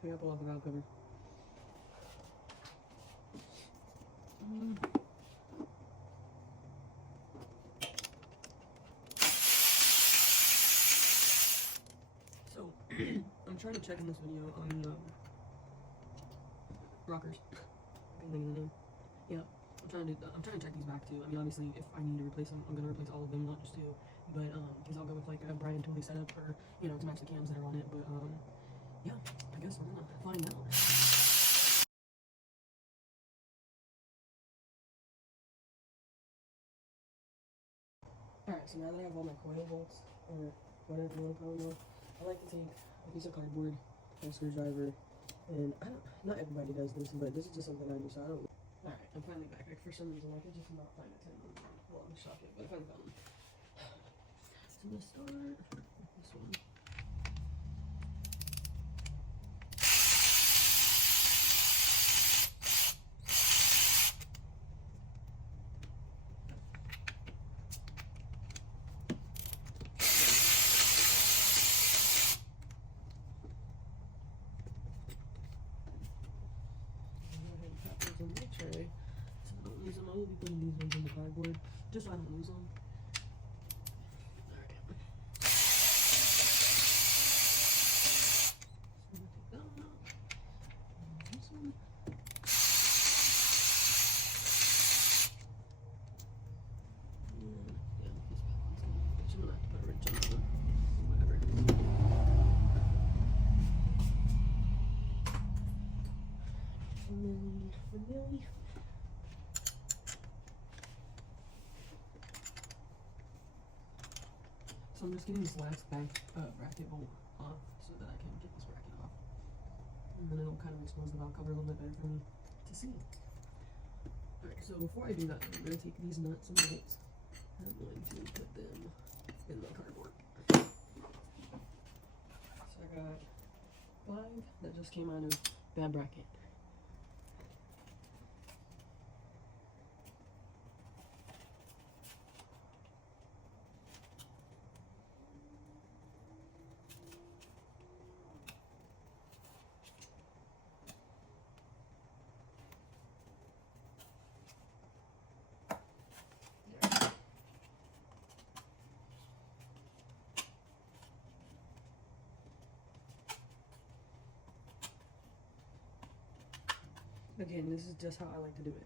We gotta pull off the valve cover. So, I'm trying to check in this video on the rockers. I can't think of the name. Yeah, I'm trying to check these back too. I mean, obviously, if I need to replace them, I'm gonna replace all of them, not just two. But because I'll go with like a Brian Tooley setup, or you know, to match the cams that are on it. But yeah, I guess we're gonna find out. Alright, so now that I have all my coil bolts, or whatever you want to call them, I like to take a piece of cardboard, a screwdriver, and not everybody does this, but this is just something I do, so I don't. Alright, I'm finally back. Like, for some reason, I could just not find a 10mm. Well, I'm shocked, but I finally found them. So I'm gonna start with this one. On the tray, so I don't lose them. I will be putting these ones in the cardboard just so I don't lose them. Alright. So I'm gonna take that one out. And this one. And yeah, this one's gonna be finished. I'm gonna have to put a wrench on that one. Whatever. And then for Millie. So I'm just getting this last bracket bolt off so that I can get this bracket off. And then it'll kind of expose the valve cover a little bit better for me to see. Alright, so before I do that, I'm going to take these nuts and bolts and I'm going to put them in the cardboard. So I got 5 that just came out of bad bracket. Again, this is just how I like to do it.